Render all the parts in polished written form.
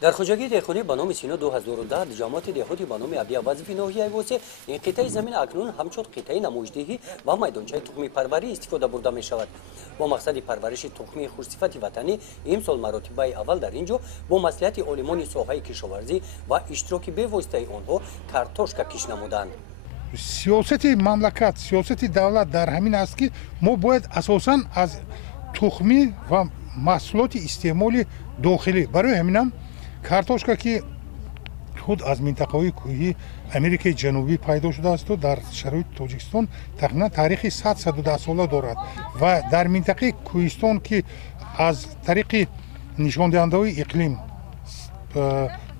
در خوجگی دهخانی به نام سینا 2010 جامعات دهاتی به نام ابیا وظیفه ناحیه واسه این قطعه زمین اکنون همچون قطعه نمایشدهی و میدانچه تخمی پروری استفاده برده می شود. با مقصد پرورش تخمی خوشصفت وطنی امسال مراتب اول در اینجا با مصلحت عالمان ساحه کشاورزی و اشتراک به واسطه آنها کارتوشکا کش نمودند. سیاست مملکت، سیاست دولت در همین است که ما باید اساساً از تخمی و محصولات استعمال داخلی برای همینم کارتوشکا که خود از منطقه کوهی امریکای جنوبی پیدا شده است و در شرایط تاجیکستان تقریبا تاریخ 110 ساله دارد و در منطقه کوهستان که از طریق نشان دهنده های اقلیم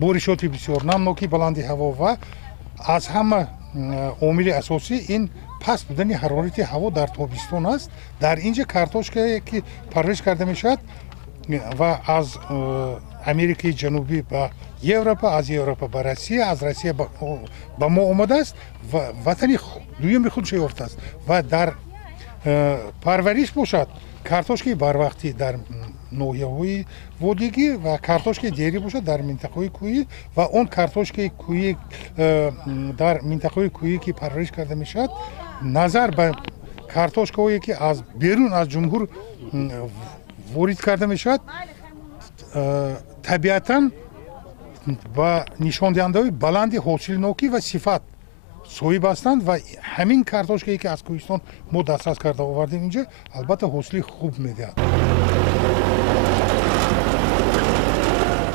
بارشات بسیار نمناکی بلندی هوا و از همه عامل اساسی این پست بودن حرارت هوا در تابستان است. در اینجا کارتوشکا که پرورش کرده می شود و از امریکای جنوبی به اروپا، از اروپا به روسیه، از روسیه به ما آمده است و وطن دویم خودش یافته است و در پرورش باشد کارتوشکای بر وقتی در ناحیه‌های وادیگی و کارتوشکای دیگری باشد در منطقه کوهی و اون کارتوشکای کوهی در منطقه کوهی که پرورش کرده می شود نظر به کارتوشکایی که از بیرون از جمهور وارد کرده می شود طبیعتاً با نشان دهنده بلند حاصلناکی و صفت صاحب هستند و همین کارتوشکایی که از کوهستان ما دسترس کرده آوردیم اینجا البته حاصل خوب میدهد.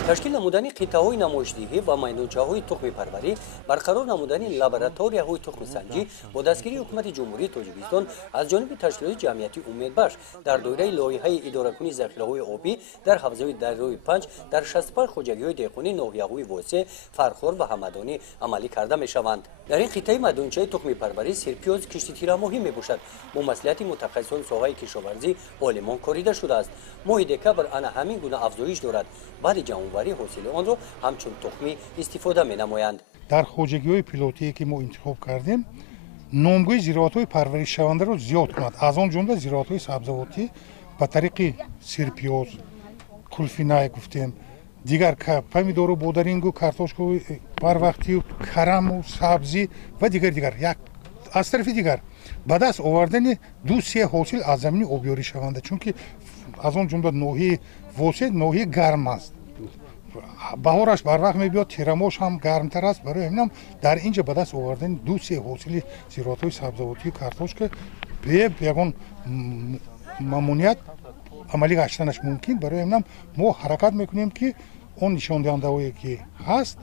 تشکیل نمودن قطعه‌های نمایشدهی و میدانچه‌های تخم پروری، برقرار نمودن لابراتوارهای تخم سنجی با دستگیری حکومت جمهوری تاجیکستان از جانب تشکیلات جمعیتی امیدبخش در دایره لایحه اداره‌کنی ذخیره‌های آبی در حوزه دریای 5 در 65 خوجگی‌های دهقانی ناحیه‌های واسه، فرخور و همدانی عملی کرده می‌شوند. در این قطعه میدانچه تخم پروری سرپیاز کشتی تیر مهم میباشد. با مصلحت متخصصان ساحه کشاورزی عالمان کاریده شده است. ماهی بر آن همین گونه افزایش دارد. بعد جمع‌آوری حاصل آن را همچون تخمی استفاده می‌نمایند. در خوجگی‌های پیلوتی که ما انتخاب کردیم نامگوی زراعت‌های پرورش شونده را زیاد کند. از آن جمله زراعت‌های سبزیجاتی به طریق سرپیاز، کلفینای گفتیم، دیگر پمیدور و بودرینگ و کارتوشکا بر وقتی کرم و سبزی و دیگر یک از طرف دیگر به دست آوردن دو سه حاصل از زمین آبیاری شونده چون که از آن جمله ناحیه واسه ناحیه گرم است. بهارش بر وقت میبیاد، تیرماش هم گرمتر است. برای همینم در اینجا به دست آوردن دو سه حاصل زراعت‌های سبزیجاتی و کارتوشکا به یگان ممنوعیت عملی گشتنش ممکن. برای همینم ما حرکت میکنیم که اون نشان دهنده‌هایی که هست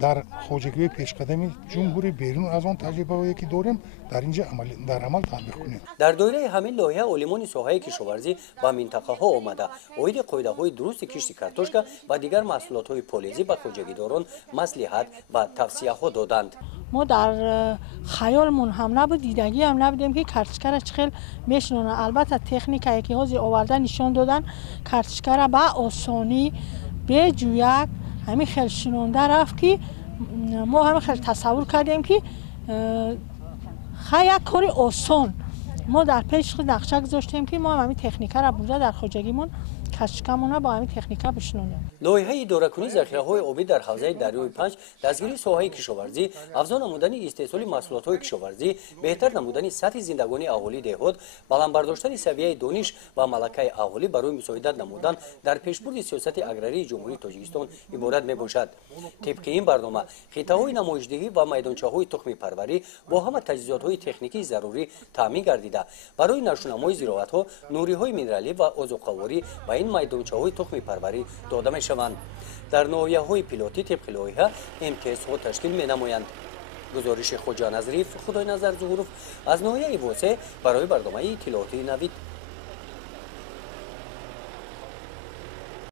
در خوجگی پیشقدم جمهوری بیرون از آن تجربه‌ای که داریم در اینجا در عمل تطبیق کنیم. در دایره همین لایحه عالمان ساحه کشاورزی و منطقه‌ها آمده اوید قاعده‌های درست کشت کارتوشکا و دیگر محصولات‌های پالیزی به خوجگیداران مصلحت و توصیه‌ها دادند. ما در خیالمون هم نبود، دیدگی هم نبودیم که کارتوشکا را چخیل میشنونه. البته تکنیکایی که حاضر آورده نشون دادن کارتوشکا را به آسانی به جویک همین خیلی شنونده رفت که ما همین خیلی تصور کردیم که خیلی یک کاری آسان ما در پیش خود نقشه گذاشتیم که ما همین تکنیکا را بوده در خوجگیمون کارتوشکامون با همین تکنیکا بشنونیم. لایحه اداره‌کنی ذخیره‌های آبی در حوزه دریای 5 دستگیری ساحه کشاورزی، افزایش نمودن استحصال محصولات‌های کشاورزی، بهتر نمودن سطح زندگانی اهالی دهات، بالا برداشتن سویه دانش و ملکه اهالی برای مساعدت نمودن در پیشبرد سیاست اگراری جمهوری تاجیکستان عبارت میباشد. طبق این برنامه قطعه‌های نمایشدهی و میدانچه‌های تخم پروری با همه تجهیزات‌های تکنیکی ضروری تامین گردیده برای نشونمایی زراعت‌ها، نوری‌های مینرالی و آذوقه‌واری و این میدانچه‌های تخم پروری داده می‌شوند. در ناحیه‌های پیلوتی طبق لایحه امتیازها تشکیل می‌نمایند. گزارش خوجا نظریف خدای نظر ظهورов از ناحیه واسه برای برنامه اطلاعاتی نوید.